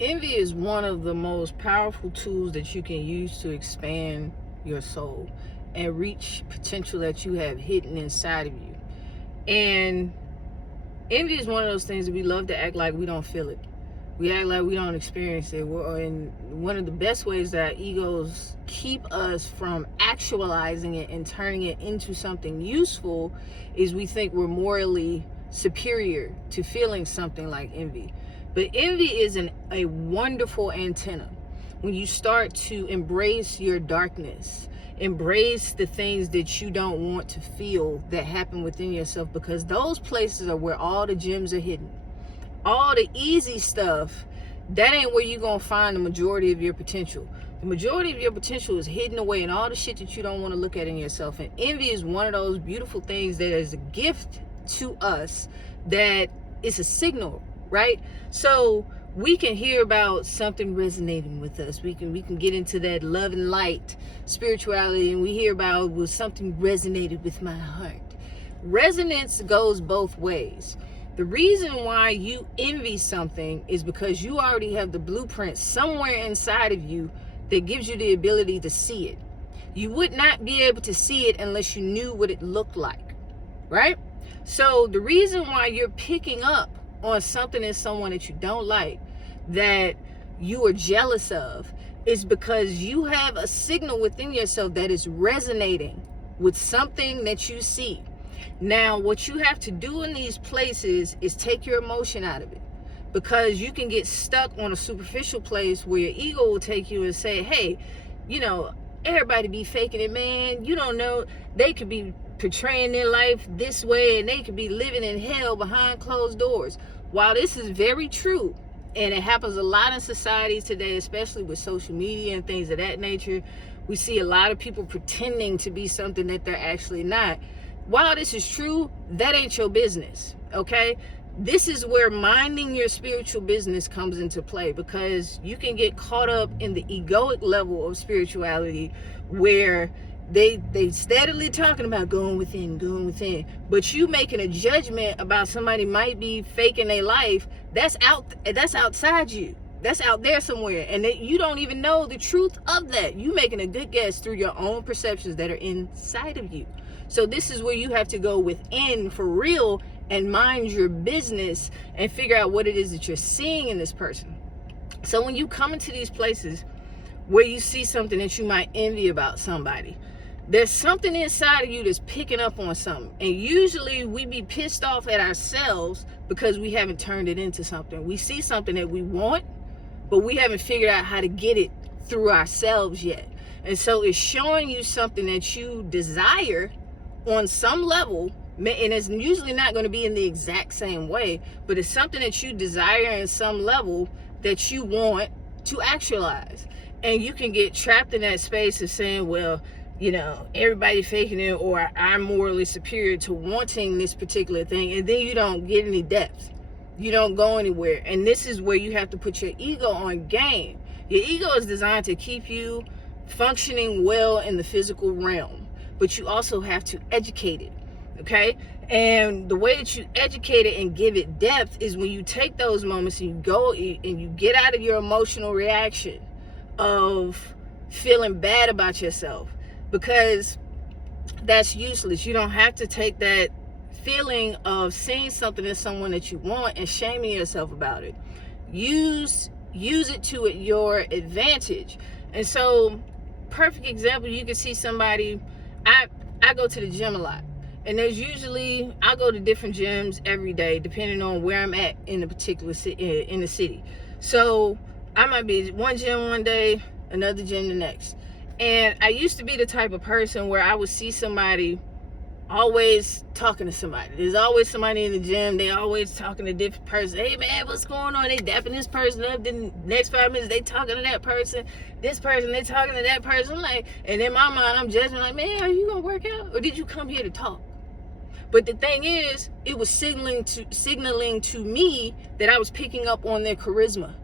Envy is one of the most powerful tools that you can use to expand your soul and reach potential that you have hidden inside of you. And envy is one of those things that we love to act like we don't feel it. We act like we don't experience it. And one of the best ways that our egos keep us from actualizing it and turning it into something useful is we think we're morally superior to feeling something like envy. But envy is a wonderful antenna. When you start to embrace your darkness, embrace the things that you don't want to feel that happen within yourself, because those places are where all the gems are hidden. All the easy stuff, that ain't where you're gonna find the majority of your potential. The majority of your potential is hidden away in all the shit that you don't want to look at in yourself. And envy is one of those beautiful things that is a gift to us, that it's a signal, right? So we can hear about something resonating with us. We can get into that love and light spirituality, and we hear about, well, something resonated with my heart. Resonance goes both ways. The reason why you envy something is because you already have the blueprint somewhere inside of you that gives you the ability to see it. You would not be able to see it unless you knew what it looked like, right? So the reason why you're picking up on something in someone that you don't like, that you are jealous of, is because you have a signal within yourself that is resonating with something that you see. Now, what you have to do in these places is take your emotion out of it, because you can get stuck on a superficial place where your ego will take you and say, hey, everybody be faking it, man. You don't know. They could be portraying their life this way, and they could be living in hell behind closed doors. While this is very true, and it happens a lot in society today, especially with social media and things of that nature, we see a lot of people pretending to be something that they're actually not. While this is true, that ain't your business, okay? This is where minding your spiritual business comes into play, because you can get caught up in the egoic level of spirituality where they steadily talking about going within, but you making a judgment about somebody might be faking their life. That's outside you. That's out there somewhere, and you don't even know the truth of that. You making a good guess through your own perceptions that are inside of you. So this is where you have to go within for real and mind your business and figure out what it is that you're seeing in this person. So when you come into these places where you see something that you might envy about somebody, there's something inside of you that's picking up on something. And usually we be pissed off at ourselves because we haven't turned it into something. We see something that we want, but we haven't figured out how to get it through ourselves yet. And so it's showing you something that you desire on some level, and it's usually not going to be in the exact same way, but it's something that you desire in some level that you want to actualize. And you can get trapped in that space of saying, well, everybody faking it, or I'm morally superior to wanting this particular thing, and then you don't get any depth. You don't go anywhere. And this is where you have to put your ego on game. Your ego is designed to keep you functioning well in the physical realm, but you also have to educate it, okay? And the way that you educate it and give it depth is when you take those moments and you go and you get out of your emotional reaction of feeling bad about yourself, because that's useless. You don't have to take that feeling of seeing something in someone that you want and shaming yourself about it. Use it to your advantage. And so, perfect example, you can see somebody. I go to the gym a lot, and I go to different gyms every day depending on where I'm at in the particular in the city. So I might be one gym one day, another gym the next. And I used to be the type of person where I would see somebody always talking to somebody. There's always somebody in the gym. They always talking to a different person. Hey man, what's going on? They dapping this person up. Then the next 5 minutes they talking to that person. This person, they talking to that person. I'm like, and in my mind I'm judging like, man, are you gonna work out, or did you come here to talk? But the thing is, it was signaling to me that I was picking up on their charisma.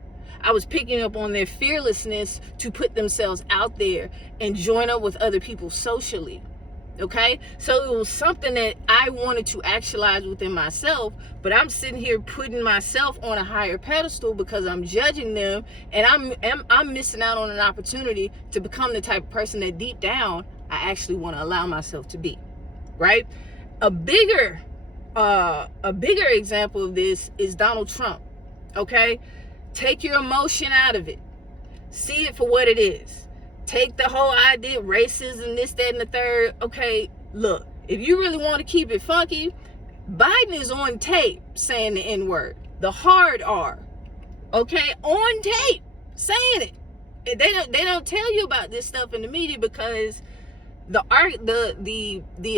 I was picking up on their fearlessness to put themselves out there and join up with other people socially. Okay, so it was something that I wanted to actualize within myself, but I'm sitting here putting myself on a higher pedestal because I'm judging them, and I'm missing out on an opportunity to become the type of person that deep down I actually want to allow myself to be. Right? A bigger example of this is Donald Trump. Okay, take your emotion out of it. See it for what it is. Take the whole idea, racism, this, that, and the third. Okay, look, if you really want to keep it funky, Biden is on tape saying the N-word, the hard R. Okay, on tape saying it. They don't tell you about this stuff in the media because the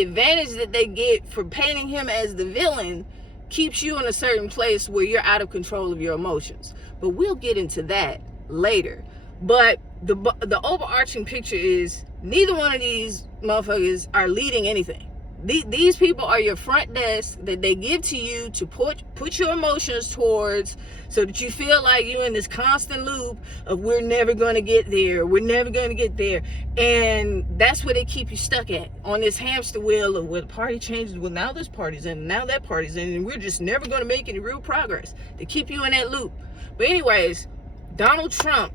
advantage that they get for painting him as the villain keeps you in a certain place where you're out of control of your emotions. But we'll get into that later. But the overarching picture is neither one of these motherfuckers are leading anything. These people are your front desk that they give to you to put your emotions towards, so that you feel like you're in this constant loop of we're never going to get there, and that's where they keep you stuck at, on this hamster wheel of where the party changes, well now this party's in, now that party's in, and we're just never going to make any real progress. They keep you in that loop. But anyways, Donald Trump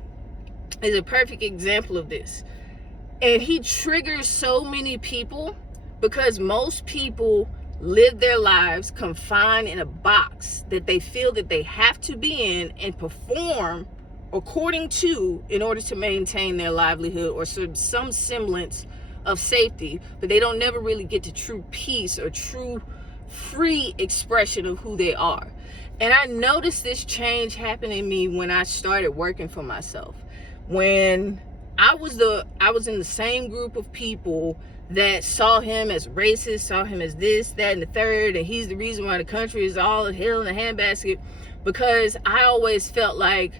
is a perfect example of this, and he triggers so many people because most people live their lives confined in a box that they feel that they have to be in and perform according to in order to maintain their livelihood or some semblance of safety, but they don't never really get to true peace or true free expression of who they are. And I noticed this change happen in me when I started working for myself. When I was in the same group of people that saw him as racist, saw him as this, that, and the third, and he's the reason why the country is all hell in a handbasket, because I always felt like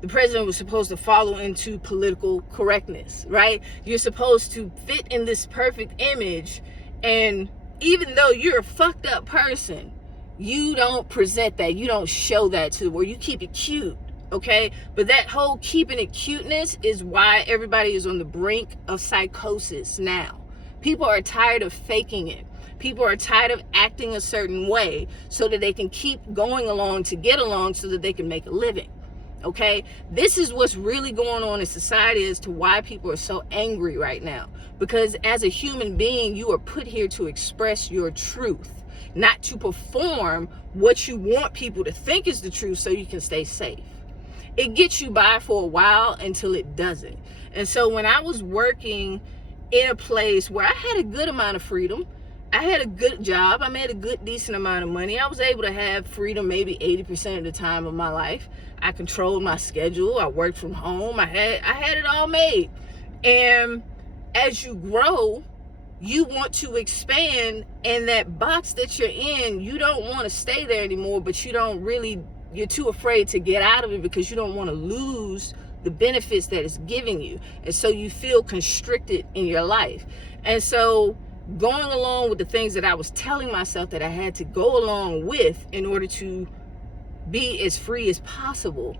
the president was supposed to follow into political correctness, right? You're supposed to fit in this perfect image, and even though you're a fucked up person, you don't present that, you don't show that to the world, you keep it cute. Okay, but that whole keeping it cuteness is why everybody is on the brink of psychosis now. People are tired of faking it. People are tired of acting a certain way so that they can keep going along to get along so that they can make a living. Okay, this is what's really going on in society as to why people are so angry right now. Because as a human being, you are put here to express your truth, not to perform what you want people to think is the truth so you can stay safe. It gets you by for a while until it doesn't. And so when I was working in a place where I had a good amount of freedom, I had a good job, I made a good decent amount of money, I was able to have freedom maybe 80% of the time of my life. I controlled my schedule, I worked from home, I had it all made. And as you grow, you want to expand, and that box that you're in, you don't want to stay there anymore, but you're too afraid to get out of it because you don't want to lose the benefits that it's giving you. And so you feel constricted in your life. And so going along with the things that I was telling myself that I had to go along with in order to be as free as possible.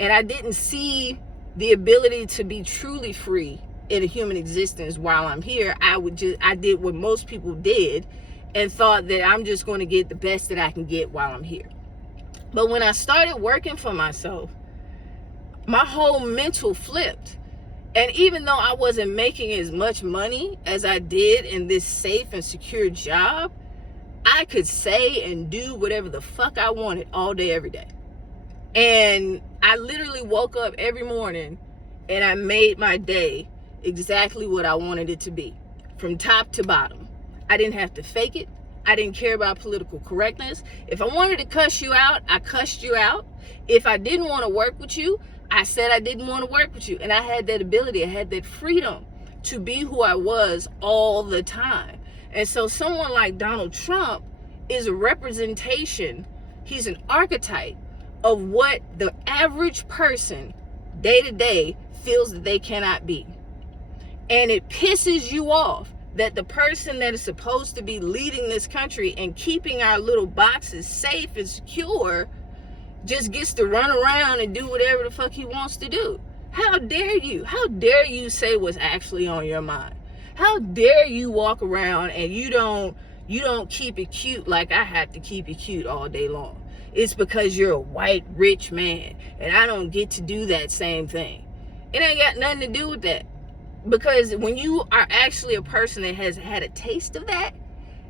And I didn't see the ability to be truly free in a human existence while I'm here. I did what most people did and thought that I'm just going to get the best that I can get while I'm here. But when I started working for myself, my whole mental flipped. And even though I wasn't making as much money as I did in this safe and secure job, I could say and do whatever the fuck I wanted all day, every day. And I literally woke up every morning and I made my day exactly what I wanted it to be, from top to bottom. I didn't have to fake it. I didn't care about political correctness. If I wanted to cuss you out, I cussed you out. If I didn't want to work with you, I said I didn't want to work with you. And I had that ability, I had that freedom to be who I was all the time. And so someone like Donald Trump is a representation, he's an archetype of what the average person day to day feels that they cannot be. And it pisses you off that the person that is supposed to be leading this country and keeping our little boxes safe and secure just gets to run around and do whatever the fuck he wants to do. How dare you? How dare you say what's actually on your mind? How dare you walk around and you don't keep it cute like I have to keep it cute all day long. It's because you're a white rich man and I don't get to do that same thing. It ain't got nothing to do with that. Because when you are actually a person that has had a taste of that,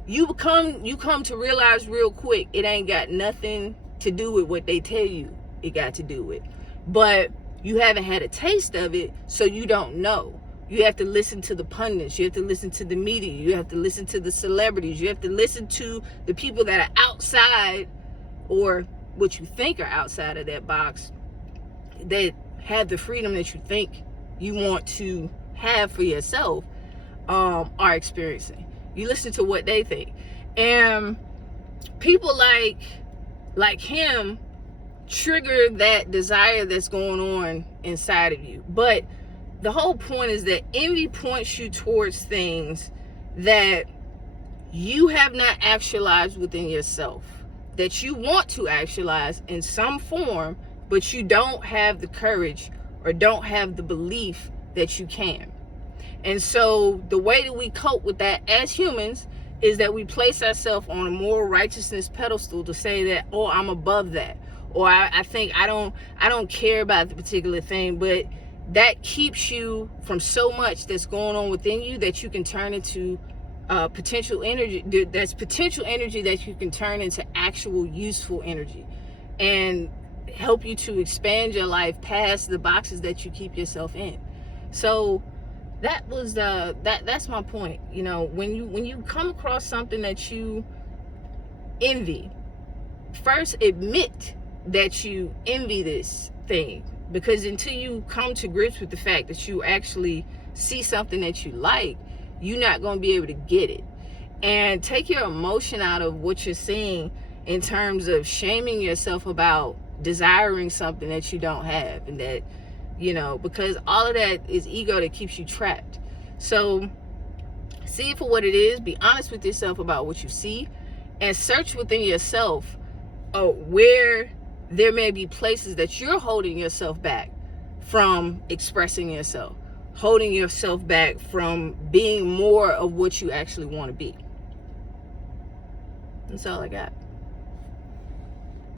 you come to realize real quick it ain't got nothing to do with what they tell you it got to do with. But you haven't had a taste of it, so you don't know. You have to listen to the pundits, you have to listen to the media, you have to listen to the celebrities, you have to listen to the people that are outside, or what you think are outside of that box, that have the freedom that you think you want to have for yourself, are experiencing. You listen to what they think. And people like him trigger that desire that's going on inside of you. But the whole point is that envy points you towards things that you have not actualized within yourself, that you want to actualize in some form, but you don't have the courage or don't have the belief that you can. And so the way that we cope with that as humans is that we place ourselves on a moral righteousness pedestal to say that, oh, I'm above that, or I think I don't care about the particular thing. But that keeps you from so much that's going on within you that you can turn into potential energy. That's potential energy that you can turn into actual useful energy and help you to expand your life past the boxes that you keep yourself in. So that was that's my point. You know, when you come across something that you envy, first admit that you envy this thing, because until you come to grips with the fact that you actually see something that you like, you're not going to be able to get it. And take your emotion out of what you're seeing in terms of shaming yourself about desiring something that you don't have, and that, you know, because all of that is ego that keeps you trapped. So see it for what it is. Be honest with yourself about what you see, and search within yourself where there may be places that you're holding yourself back from expressing yourself, holding yourself back from being more of what you actually want to be. That's all I got.